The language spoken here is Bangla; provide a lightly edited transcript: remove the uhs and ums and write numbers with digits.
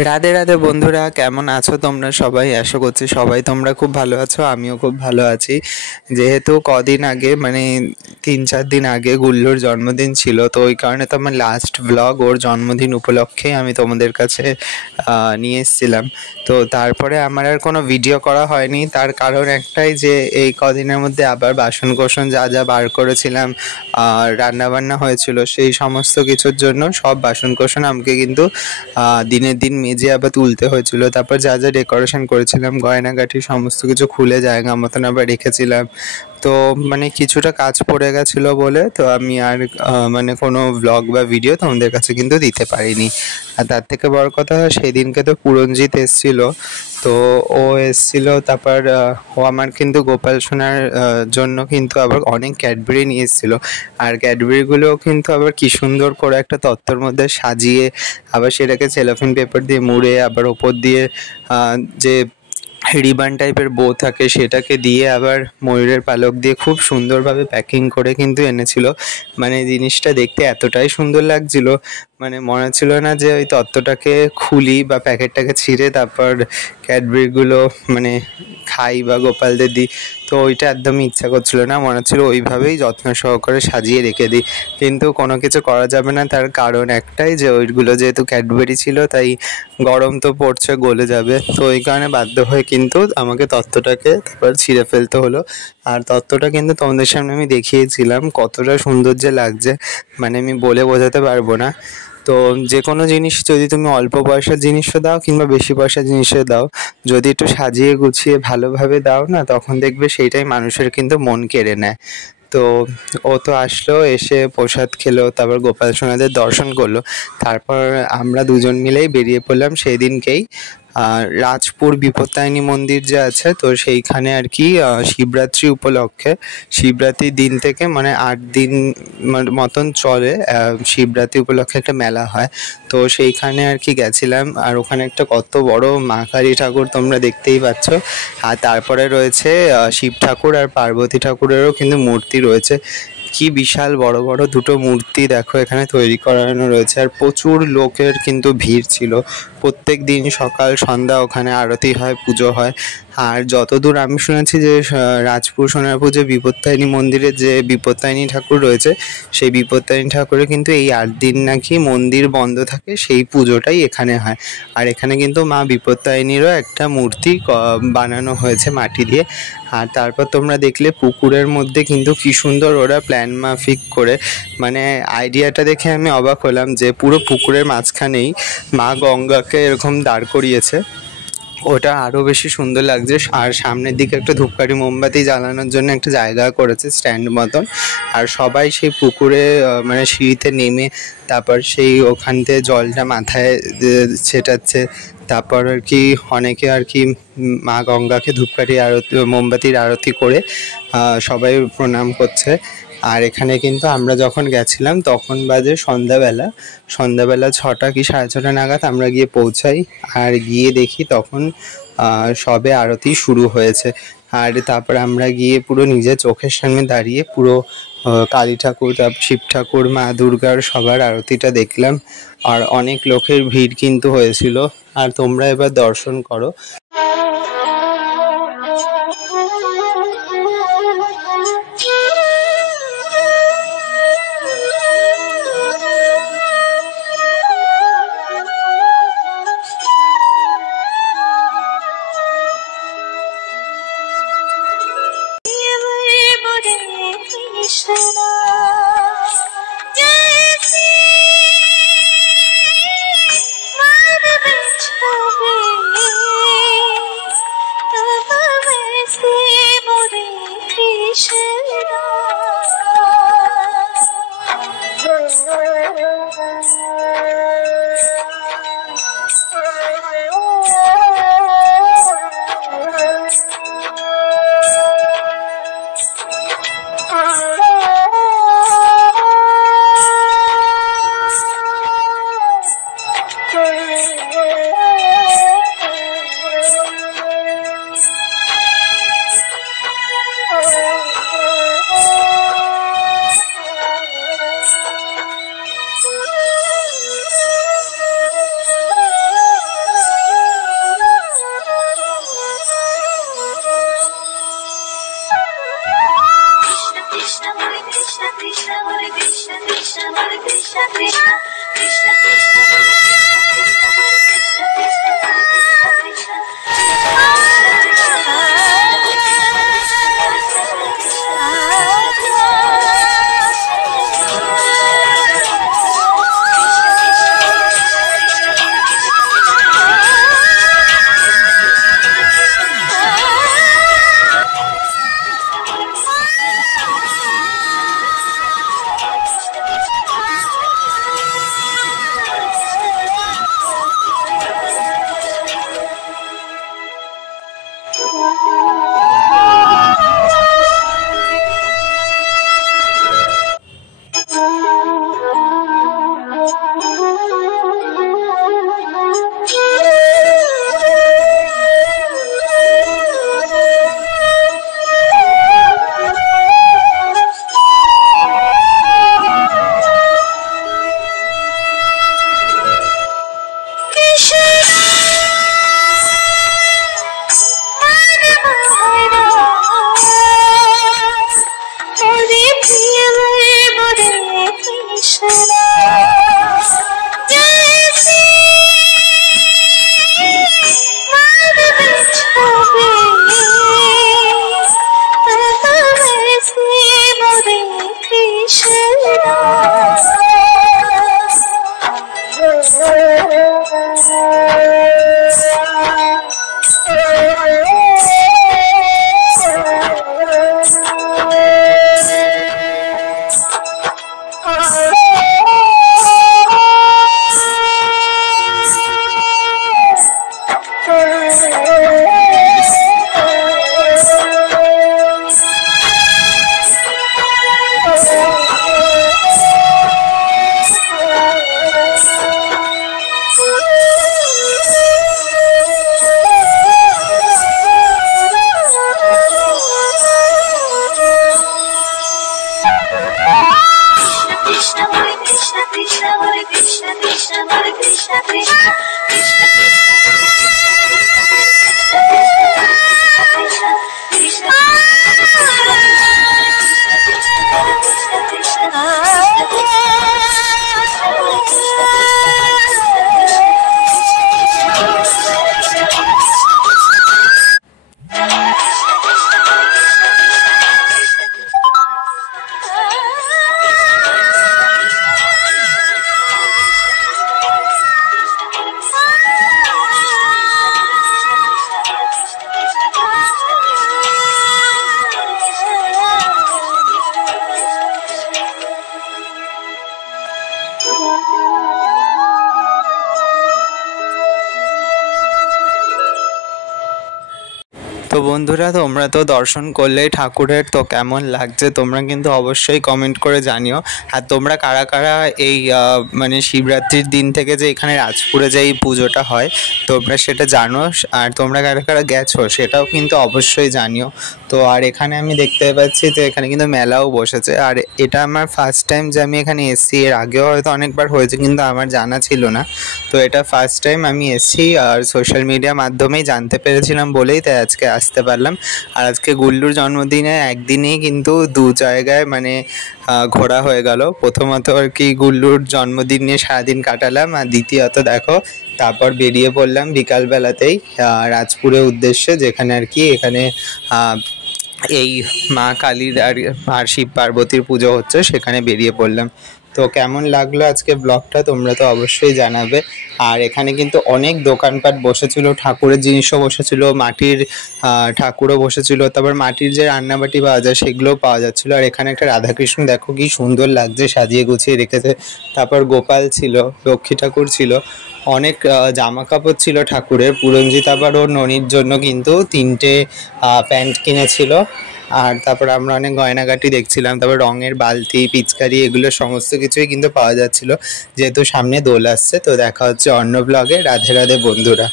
রাধে রাধে বন্ধুরা, কেমন আছো তোমরা সবাই? আশা করছি সবাই তোমরা খুব ভালো আছো। আমিও খুব ভালো আছি। যেহেতু কদিন আগে মানে 3-4 দিন আগে গুল্লুর জন্মদিন ছিল, তো ওই কারণে তো আমার লাস্ট ব্লগ ওর জন্মদিন উপলক্ষে আমি তোমাদের কাছে নিয়ে এসেছিলাম। তো তারপরে আমার আর কোনো ভিডিও করা হয়নি, তার কারণ একটাই যে এই কদিনের মধ্যে আবার বাসন কোসন যা যা বার করেছিলাম, রান্নাবান্না হয়েছিল, সেই সমস্ত কিছুর জন্য সব বাসন কোসন আমাকে কিন্তু দিনের দিন মেজে আবার তুলতে হয়েছিল। তারপর যা যা ডেকোরেশন করেছিলাম, গয়নাগাটি সমস্ত কিছু খুলে জায়গা মতন আবার রেখেছিলাম। তো মানে কিছুটা কাজ পড়ে গেছিলো বলে তো আমি আর মানে কোনো ব্লগ বা ভিডিও তোমাদের কাছে কিন্তু দিতে পারিনি। আর তার থেকে বড় কথা, সেদিনকে তো পুরঞ্জিত এসেছিল। তো ও এসেছিল, তারপর ও আমার কিন্তু গোপাল সোনার জন্য কিন্তু আবার অনেক ক্যাডবেরি নিয়ে এসেছিলো। আর ক্যাডবেরিগুলোও কিন্তু আবার কি সুন্দর করে একটা তত্ত্বর মধ্যে সাজিয়ে আবার সেটাকে সেলোফেন পেপার দিয়ে মুড়ে আবার ওপর দিয়ে যে রিবান টাইপের বো থাকে সেটাকে দিয়ে আবার ময়ূরের পালক দিয়ে খুব সুন্দরভাবে প্যাকিং করে কিন্তু এনেছিল। মানে জিনিসটা দেখতে এতটাই সুন্দর লাগছিল, মানে মনে ছিল না যে ওই তত্ত্বটাকে খুলি বা প্যাকেটটাকে ছিঁড়ে তারপর ক্যাডবেরিগুলো মানে খাই বা গোপালদের দিই। তো ওইটা একদমই ইচ্ছা করছিল না, মনে হচ্ছিল ওইভাবেই যত্ন সহকারে সাজিয়ে রেখে দিই। কিন্তু কোনো কিছু করা যাবে না, তার কারণ একটাই যে ওইগুলো যেহেতু ক্যাডবেরি ছিল তাই গরম তো পড়ছে, গলে যাবে। তো ওই কারণে বাধ্য হয়ে কিন্তু আমাকে তত্ত্বটাকে তারপর ছিঁড়ে ফেলতে হলো। আর তত্ত্বটা কিন্তু তোমাদের সামনে আমি দেখিয়েছিলাম কতটা সুন্দর যে লাগছে, মানে আমি বলে বোঝাতে পারবো না। তো যে কোনো জিনিস যদি তুমি অল্প পয়সার জিনিসও দাও কিংবা বেশি পয়সার জিনিসও দাও, যদি একটু সাজিয়ে গুছিয়ে ভালোভাবে দাও না, তখন দেখবে সেইটাই মানুষের কিন্তু মন কেড়ে নেয়। তো ও তো আসলো, এসে প্রসাদ খেলো, তারপর গোপাল সোনাদের দর্শন করলো। তারপর আমরা দুজন মিলেই বেরিয়ে পড়লাম সেই দিনকেই রাজপুর বিপত্তারিণী মন্দির যে আছে, তো সেইখানে আর কি শিবরাত্রি উপলক্ষে, শিবরাত্রির দিন থেকে মানে 8 দিন মতন চলে, শিবরাত্রি উপলক্ষে একটা মেলা হয়। তো সেইখানে আর কি গেছিলাম। আর ওখানে একটা কত বড় মা কালী ঠাকুর তোমরা দেখতেই পাচ্ছ। আর তারপরে রয়েছে শিব ঠাকুর আর পার্বতী ঠাকুরেরও কিন্তু মূর্তি রয়েছে। কি বিশাল বড় বড় দুটো মূর্তি দেখো এখানে তৈরি করানো রয়েছে। আর প্রচুর লোকের কিন্তু ভিড় ছিল। প্রত্যেক দিন সকাল সন্ধ্যা ওখানে আরতি হয়, পুজো হয়। আর যতদূর আমি শুনেছি যে রাজপুর সোনারপুর যে বিপত্তারিণী মন্দিরে যে বিপত্তারিণী ঠাকুর রয়েছে, সেই বিপত্তারিণী ঠাকুরের কিন্তু এই 8 দিন নাকি মন্দির বন্ধ থাকে, সেই পুজোটাই এখানে হয়। আর এখানে কিন্তু মা বিপত্তারিণীরও একটা মূর্তি বানানো হয়েছে মাটি দিয়ে। আর তারপর তোমরা দেখলে পুকুরের মধ্যে কিন্তু কি সুন্দর ওরা প্ল্যান মাফিক করে, মানে আইডিয়াটা দেখে আমি অবাক হলাম যে পুরো পুকুরের মাঝখানেই মা গঙ্গাকে এরকম দাঁড় করিয়েছে। ওটা আরও বেশি সুন্দর লাগছে। আর সামনের দিকে একটা ধূপকাঠি মোমবাতি জ্বালানোর জন্য একটা জায়গা করেছে স্ট্যান্ড মতন। আর সবাই সেই পুকুরে মানে সিঁড়িতে নেমে তারপর সেই ওখান থেকে জলটা মাথায় ছেটাচ্ছে। তারপর আর কি অনেকে আর কি মা গঙ্গাকে ধূপকাঠি আরতি মোমবাতির আরতি করে সবাই প্রণাম করছে। আর এখানে কিন্তু আমরা যখন গেছিলাম তখন বাজে সন্ধ্যাবেলা, 6টা কি 6:30 নাগাদ আমরা গিয়ে পৌঁছাই। আর গিয়ে দেখি তখন সবে আরতি শুরু হয়েছে। আর তারপর আমরা গিয়ে পুরো নিজের চোখের সামনে দাঁড়িয়ে পুরো কালী ঠাকুর, তারপর শিব ঠাকুর, মা দুর্গার সবার আরতিটা দেখলাম। আর অনেক লোকের ভিড় কিন্তু হয়েছিল। আর তোমরা এবার দর্শন করো। তো বন্ধুরা, তোমরা তো দর্শন করলেই ঠাকুরের, তো কেমন লাগছে তোমরা কিন্তু অবশ্যই কমেন্ট করে জানিও। আর তোমরা কারা কারা এই মানে শিবরাত্রির দিন থেকে যে এখানে রাজপুরে যে এই পুজোটা হয় তোমরা সেটা জানো, আর তোমরা কারা কারা গেছো সেটাও কিন্তু অবশ্যই জানিও। তো আর এখানে আমি দেখতে পাচ্ছি যে এখানে কিন্তু মেলাও বসেছে, আর এটা আমার ফার্স্ট টাইম যে আমি এখানে এসেছি। এর আগেও হয়তো অনেকবার হয়েছে কিন্তু আমার জানা ছিল না, তো এটা ফার্স্ট টাইম আমি এসেছি। আর সোশ্যাল মিডিয়ার মাধ্যমেই জানতে পেরেছিলাম বলেই তাই আজকে আসতে পারলাম। আর আজকে গুল্লুর জন্মদিনে একদিনেই কিন্তু দু জায়গায় মানে ঘোরা হয়ে গেল। প্রথমত আর কি গুল্লুর জন্মদিন নিয়ে সারাদিন কাটালাম, আর দ্বিতীয়ত দেখো তারপর বেরিয়ে পড়লাম বিকালবেলাতেই রাজপুরের উদ্দেশ্যে, যেখানে আর কি এখানে এই মা কালীর আর শিব পার্বতীর পুজো হচ্ছে, সেখানে বেরিয়ে পড়লাম। তো কেমন লাগলো আজকে ব্লগটা তোমরা তো অবশ্যই জানাবে। আর এখানে কিন্তু অনেক দোকানপাট বসেছিল, ঠাকুরের জিনিসও বসেছিল, মাটির ঠাকুরও বসেছিল, তারপর মাটির যে রান্নাবাটি পাওয়া যায় সেগুলোও পাওয়া যাচ্ছিল। আর এখানে একটা রাধাকৃষ্ণ দেখো কি সুন্দর লাগছে, সাজিয়ে গুছিয়ে রেখেছে। তারপর গোপাল ছিল, লক্ষ্মী ঠাকুর ছিল, অনেক জামা কাপড় ছিল ঠাকুরের। পুরঞ্জিত আবার ওর ননির জন্য কিন্তু 3টে প্যান্ট কিনেছিল। আর তারপর আমরা অনেক গয়নাগাটি দেখছিলাম, তারপর রঙের বালতি, পিচকারি, এগুলো সমস্ত কিছুই কিন্তু পাওয়া যাচ্ছিল, যেহেতু সামনে দোল আসছে। তো দেখা হচ্ছে অন্য ব্লগে। রাধে রাধে বন্ধুরা।